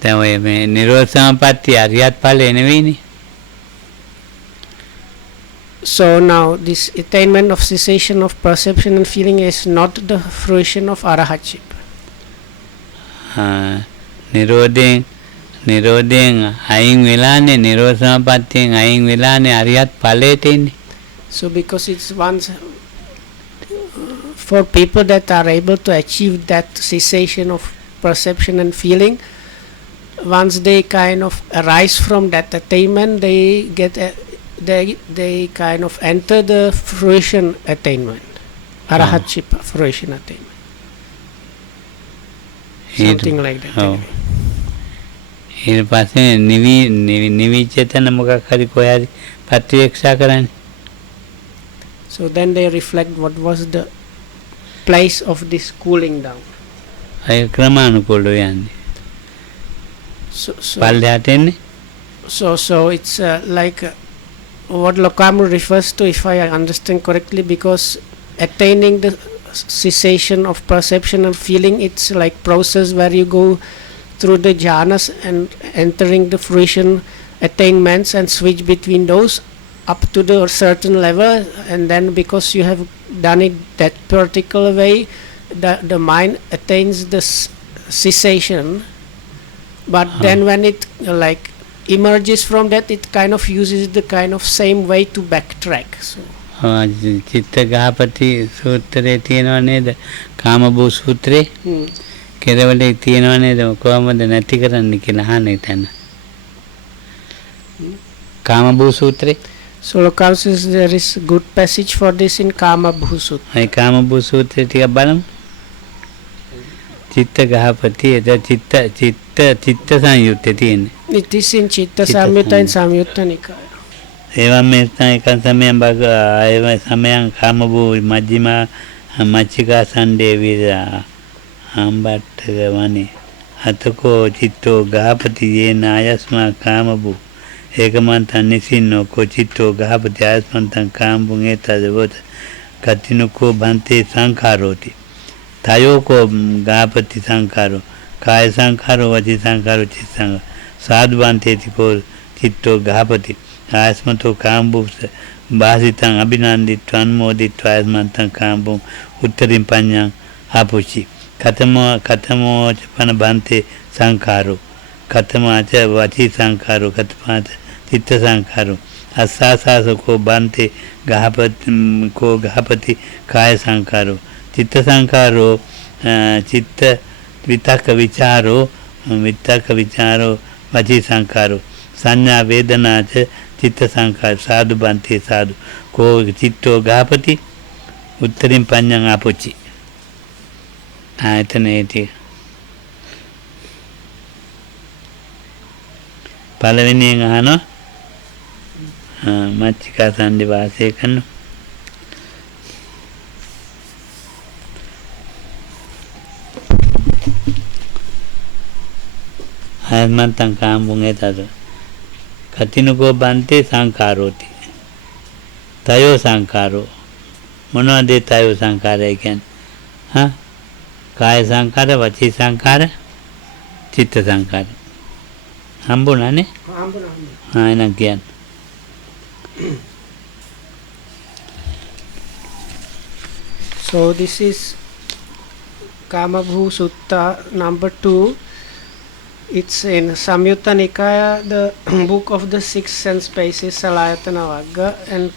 දැන් ඔය මේ නිරෝධ සමාපatti අරියත් ඵලය නෙවෙයිනේ. So now this attainment of cessation of perception and feeling is not the fruition of arahatship. නිරෝධයෙන් අයින් වෙලානේ නිරෝධ සමාපත්තියෙන් අයින් වෙලානේ අරියත් ඵලයට එන්නේ. So because it's once for people that are able to achieve that cessation of perception and feeling, once they kind of arise from that attainment, they get they kind of enter the fruition attainment, arahatship fruition attainment, something like that. Anyway. ඊට පස්සේ නිවිචේතන මොකක් හරි කොහරි ප්‍රත්‍යක්ෂ කරන්නේ. So then they reflect what was the place of this cooling down. අය ක්‍රමානුකූලව යන්නේ. පල්ලෙහාට එන්නේ. So it's like what Lokamu refers to, if I understand correctly, because attaining the cessation of perception and feeling, it's like process where you go through the jhanas and entering the fruition attainments and switch between those up to the certain level, and then because you have done it that particular way, the mind attains this cessation, but then when it like emerges from that, it kind of uses the kind of same way to backtrack. So චිත්තගාපති සූත්‍රයේ තියෙනව නේද? කාමභූ සූත්‍රයේ කෙරවලේ තියෙනව නේද? කොහොමද නැති කරන්නේ කියලා අහන්නේ තැන. කාමභූ සූත්‍රේ. So Lokal says there is a good passage for this in Kama Bhusut. ඒ කාමභූ සූත්‍රය ටිකක් බලමු. චිත්තගාපති එද චිත්ත සංයුත්තේ තියෙන්නේ. It is in Chitta Samyutta and Samyutta Nikaya. එවම මේකන් සමයන් බග ඒව සමයන් කාමභූ මජ්ක්‍ධිමා මච්චිකා සණ්ඩේ විර අම්බට්ඨ වනේ අතකෝ චිත්තෝ ගාපති යේන ආයස්මා කාමභූ ඒකමන්තං නිසින්නෝ කෝ චිත්තෝ ගාපති ආයස්මන්තං කාමභූ ඒතදවත කතිනුකෝ බන්තේ සංඛාරෝති තයෝ කෝ ගාපති සංඛාරෝ කාය සංඛාරෝ වචී සංඛාරෝ චිත්ත සංඛාරෝ සාදු බන්තේති කෝ චිත්තෝ ගාපති ආයස්මතෝ කාමභූ බාසිතං අභිනන්දිත්වා අනුමෝදිත්වා ආයස්මන්තං කාමභූ උත්තරින් පඤ්ඤං ආපුචි කතමෝ පන බන්තේ සංඛාරෝ කතමාච වචී සංඛාරෝ කතමාච චිත්ත සංඛාරෝ අස්සාසසකෝ බන්තේ කෝ ගහපති කාය සංඛාරෝ චිත්ත සංඛාරෝ චිත්ත විතක්ක විචාරෝ වචී සංඛාරෝ සංඥා වේදනාච චිත්ත සංඛාර සාදු බන්තේ සාදු කෝ චිත්තෝ ගාපති උත්තරින් පඤ්ඤං ආපොච්චි ආයතනයේදී පළවෙනියෙන් අහනවා මච්චිකා සන්ධි වාසය කරන ආයමන්තං කාමභූ ඒතද කතිනුකෝ බන්තේ සංඛාරෝති තයෝ සංඛාරෝ මොනවද තයෝ සංඛාරය කියන්නේ කාය සංඛාර වචී සංඛාර චිත්ත සංඛාර හම්බුණානේ එනම් කියන්නේ So this is Kamabhu Sutta number 2. It's in Samyutta Nikaya, the book of the six sense spaces, Salayatana Vagga, and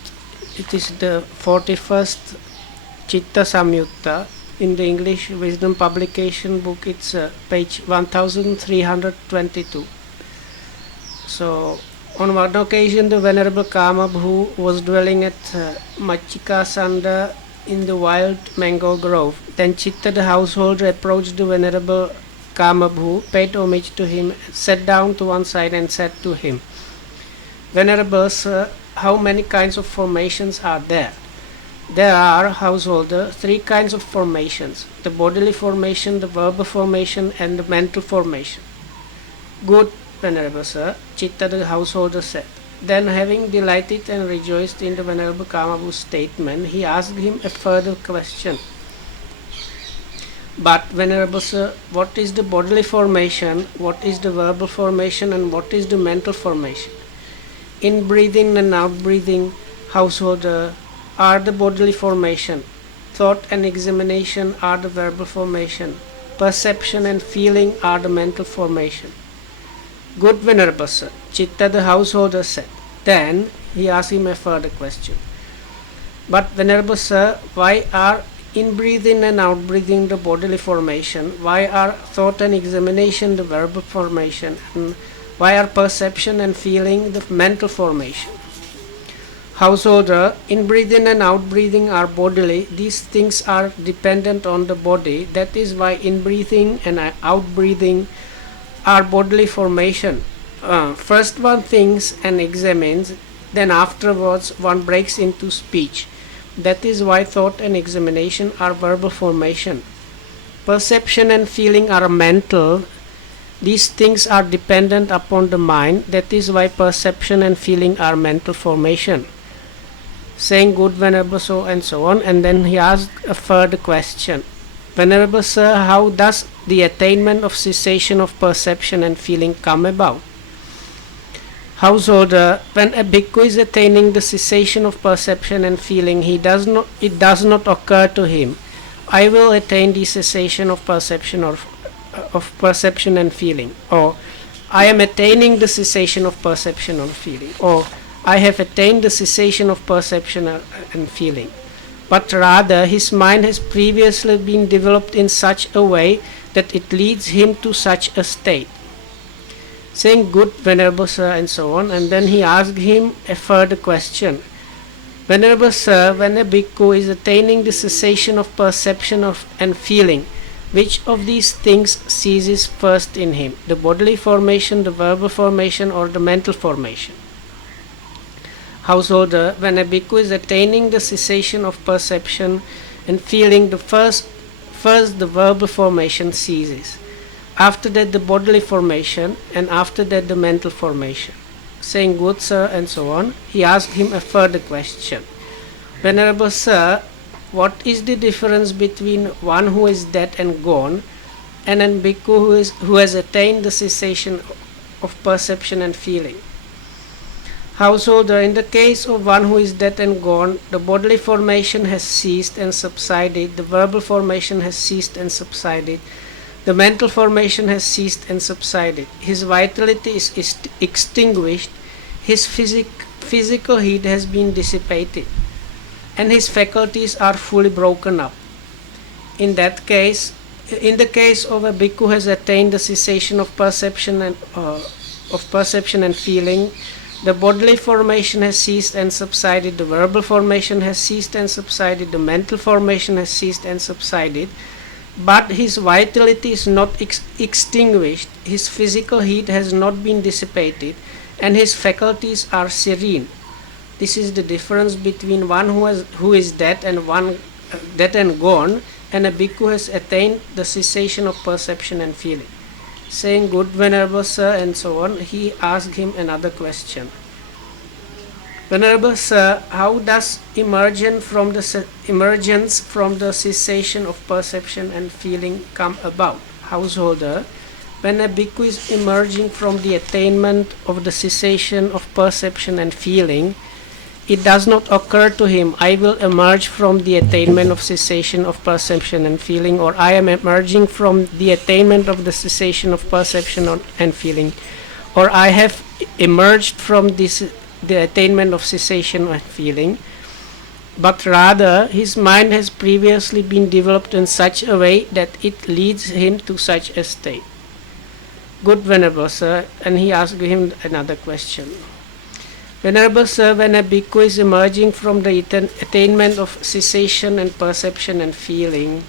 it is the 41st Chitta Samyutta. In the English Wisdom publication book, it's page 1322. So on one occasion, the Venerable Kamabhu was dwelling at Machika Sanda in the wild mango grove. Then Chitta the householder approached the Venerable Kamabhu, paid homage to him, sat down to one side and said to him, Venerable Sir, how many kinds of formations are there? There are, householder, 3 kinds of formations: the bodily formation, the verbal formation, and the mental formation. Good, Venerable Sir, Chitta the householder said. Then, having delighted and rejoiced in the Venerable Kamabhu's statement, he asked him a further question. But, Venerable Sir, what is the bodily formation, what is the verbal formation, and what is the mental formation? In breathing and out breathing, householder, are the bodily formation, thought and examination are the verbal formation, perception and feeling are the mental formation. Good, Venerable Sir, Chitta the householder said. Then he asked him a further question. But, Venerable Sir, why are in breathing and out breathing the bodily formation? Why are thought and examination the verbal formation? And why are perception and feeling the mental formation? Householder, in breathing and out breathing are bodily. These things are dependent on the body. That is why in breathing and out breathing are bodily formation. First one thinks and examines, then afterwards one breaks into speech. That is why thought and examination are verbal formation. Perception and feeling are mental. These things are dependent upon the mind. That is why perception and feeling are mental formation. Saying good, Venerable, so and so on, and then he asked a further question. Venerable Sir, how does the attainment of cessation of perception and feeling come about? Householder, when a bhikkhu is attaining the cessation of perception and feeling, it does not occur to him, I will attain the cessation of perception of perception and feeling, or I am attaining the cessation of perception or feeling, or I have attained the cessation of perception and feeling, but rather his mind has previously been developed in such a way that it leads him to such a state. Saying, good Venerable Sir, and so on, and then he asked him a further question. Venerable Sir, when a bhikkhu is attaining the cessation of perception and feeling, which of these things ceases first in him, the bodily formation, the verbal formation, or the mental formation? Householder, when a bhikkhu is attaining the cessation of perception and feeling, first the verbal formation ceases. After that the bodily formation, and after that the mental formation. Saying, good Sir, and so on, he asked him a further question. Venerable Sir, what is the difference between one who is dead and gone and a bhikkhu who has attained the cessation of perception and feeling? Householder, in the case of one who is dead and gone, the bodily formation has ceased and subsided, the verbal formation has ceased and subsided, the mental formation has ceased and subsided. His vitality is extinguished, his physical heat has been dissipated, and his faculties are fully broken up. In the case of a bhikkhu who has attained the cessation of perception and feeling, the bodily formation has ceased and subsided, the verbal formation has ceased and subsided, the mental formation has ceased and subsided, but his vitality is not extinguished, his physical heat has not been dissipated, and his faculties are serene. This is the difference between one who is dead and gone, and a bhikkhu who has attained the cessation of perception and feeling. Saying, good Venerable Sir, and so on, he asked him another question. Venerable Sir, how does emergence from the cessation of perception and feeling come about? Householder, when a bhikkhu is emerging from the attainment of the cessation of perception and feeling, it does not occur to him, I will emerge from the attainment of cessation of perception and feeling, or I am emerging from the attainment of the cessation of perception and feeling, or I have emerged from the attainment of cessation and feeling, but rather his mind has previously been developed in such a way that it leads him to such a state. Good Venerable Sir, and he asked him another question. Venerable Sir, when a bhikkhu is emerging from the attainment of cessation and perception and feeling,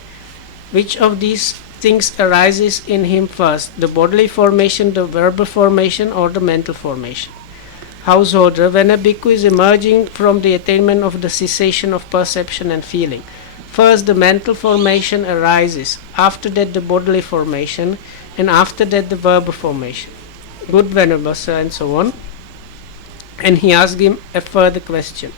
which of these things arises in him first, the bodily formation, the verbal formation, or the mental formation? Householder, when a bhikkhu is emerging from the attainment of the cessation of perception and feeling, first the mental formation arises, after that the bodily formation, and after that the verbal formation. Good Venerable Sir, and so on. And he asked him a further question.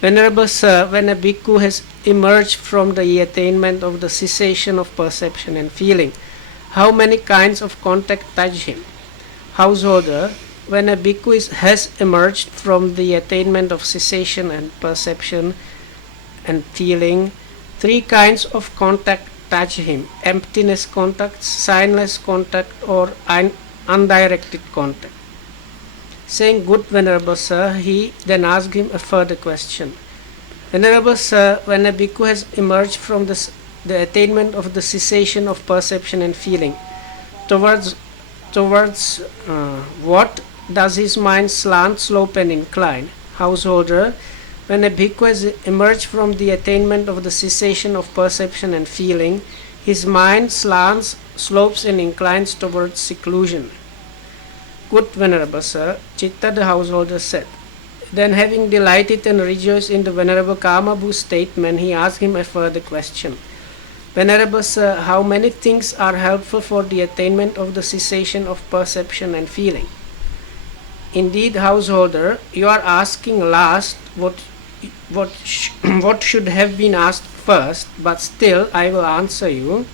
Venerable Sir, when a bhikkhu has emerged from the attainment of the cessation of perception and feeling, how many kinds of contact touch him? Householder, when a bhikkhu has emerged from the attainment of cessation and perception and feeling, 3 kinds of contact touch him: emptiness contact, signless contact, or undirected contact. Saying, good Venerable Sir, he then asked him a further question. Venerable Sir, when a bhikkhu has emerged from the attainment of the cessation of perception and feeling, towards what does his mind slant, slope, and incline? Householder, when a bhikkhu has emerged from the attainment of the cessation of perception and feeling, his mind slants, slopes, and inclines towards seclusion. Good Venerable Sir, Chitta the householder said. Then, having delighted and rejoiced in the Venerable Kamabhu's statement, he asked him a further question. Venerable Sir, how many things are helpful for the attainment of the cessation of perception and feeling? Indeed, householder, you are asking last what should have been asked first, but still I will answer you.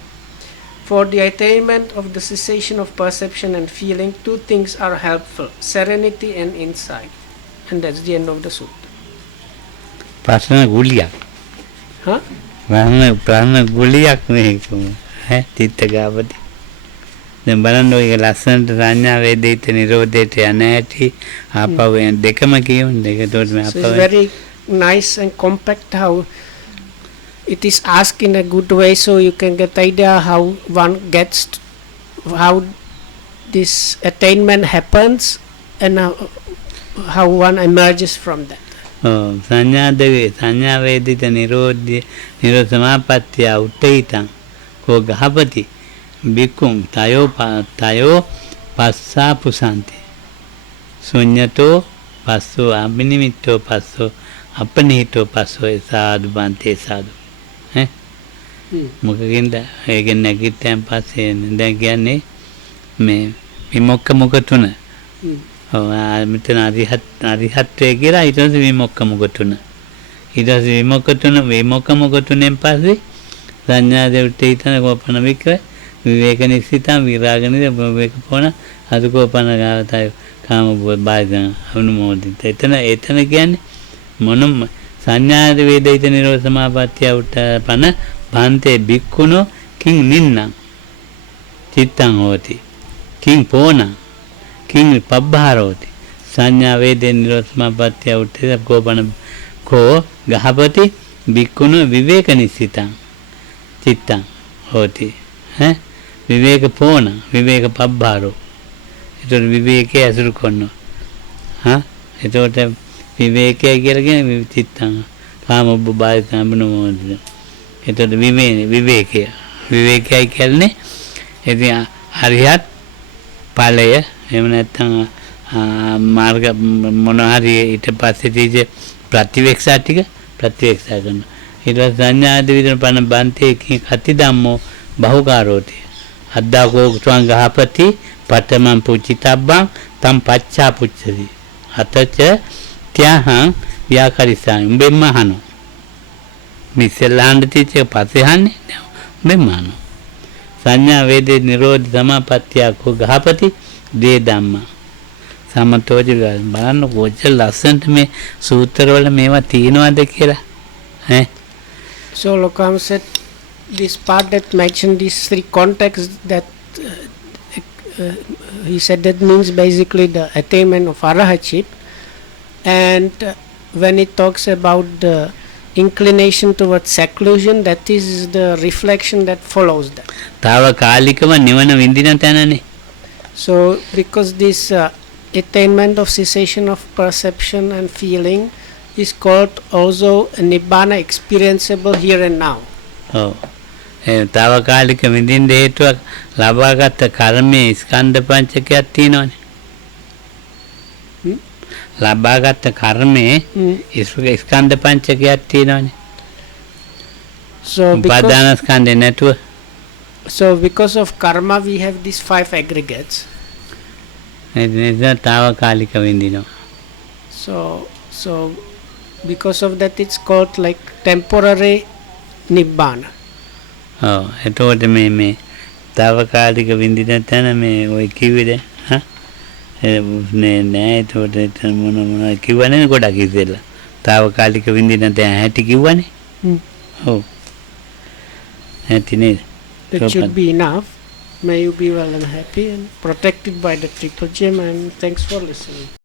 For the attainment of the cessation of perception and feeling, 2 things are helpful: serenity and insight. And that's the end of the sutta. ප්‍රශ්න ගුලියක්. Huh? ප්‍රශ්න ගුලියක් මේක. චිත්තගාපටි. දැන් බලන්න ඔය ලස්සනට සංඥා වේදිත නිරෝධයට යන හැටි ආපහු දෙකම කියුන් දෙක උඩට මේ So it's ආපහු very nice and compact how it is asked in a good way, so you can get idea how one gets how this attainment happens and how one emerges from that. සංඥා වේදිත නිරෝධ සමාපත්තිය උත්තේිතං කෝ ගහපති බික්කුම් තයෝ පස්සා පුසන්ති ශුඤ්ඤතෝ පස්සෝ අබිනිමිත්තෝ පස්සෝ අපනිහිතෝ පස්සෝ සාදු බන්තේ සාදු මොකකින්ද ඒක නැගිට්ටන් පස්සේ දැන් කියන්නේ මේ විමුක්ඛ මුඛ තුන මෙතන අරිහත්ත්වය කියලා ඊට පස්සේ විමුක්ඛ මුඛ තුන ඊට පස්සේ විමුක්ඛ මුඛ තුනෙන් පස්සේ සංඥා දෙවිට හිතන කෝපන වික්‍රය විවේක නිසිතං විරාග නිද විවේක පොණ අදුකෝපන ගාතය කාම බාධන අනුමෝදිත එතන කියන්නේ මොනම සංඥා වේදිත නිරෝධ සමාපත්තිය උට පන බන්තේ බික්කුණෝ කිං නින්නං චිත්තං හෝති කිං පෝණ කිං පබ්බහරෝති සංඥා වේදිත නිරෝධ සමාපත්තිය උට කෝපන කෝ ගහපති බික්කුණෝ විවේක නිසිතං චිත්තං හෝති විවේක පෝණ විවේක පබ්බාරෝ ඒතර විවේකයේ අසුරු කරනවා එතකොට විවේකය කියලා කියන්නේ චිත්තං කාම බාධිත අනුමෝදිත එතකොට විවේකයයි කියන්නේ ඉතින් හරියත් ඵලය එහෙම නැත්නම් මාර්ග මොන හරි ඊට පස්සේ තීජ ප්‍රතිවේක්ෂා කරනවා ඊට පස්සේ සංඥාදී විදින පන බන්තේ කති ධම්මෝ බහුකාරෝති අද්දාකෝ ත්වං ගහපති පතමං පුචිතබ්බං තම් පච්චා පුච්චති අතච ත්‍යහං ව්‍යාකරිසං උඹෙන්ම අහනවා මිසෙල්ලාන්ඩ තීච පස්සේ අහන්නේ උඹෙන්ම අහනවා සංඥා වේදේ නිරෝධ සමාපත්තිය කෝ ගහපති දේ ධම්ම සමතෝජි බලන්න කොච්චර ලස්සනට මේ සූත්‍රවල මේවා තියෙනවද කියලා So Lokam said this part that mentioned these three contexts that he said that means basically the attainment of arahatship, and when it talks about the inclination towards seclusion, that is the reflection that follows that. తాවකාලිකව නිවන විඳින තැනනේ. So because this attainment of cessation of perception and feeling is called also a nibbana experienceable here and now. ඔව්. ඒ తాවකාලික විඳින්න හේතුවක් ලබාගත් කර්මයේ ස්කන්ධ පංචකයක් තියෙනවනේ. ලබාගත් කර්මයේ ස්කන්ධ පංචකයක් තියෙනවනේ. So උපාදාන ස්කන්ධේ නැතුව because of karma we have these 5 aggregates. ඒ తాවකාලික විඳිනවා. So because of that it's called like temporary nibbana. ඔව් එතකොට මේ తాවකාලික විඳින තැන මේ ඔය කිව්වේද නෑ එතකොට මොන කිව්වනේ ගොඩක් ඉතින්ලා తాවකාලික විඳින තැන හැටි කිව්වනේ ඔව් ඇති නේද That should be enough. May you be well and happy and protected by the triple gem, and thanks for listening.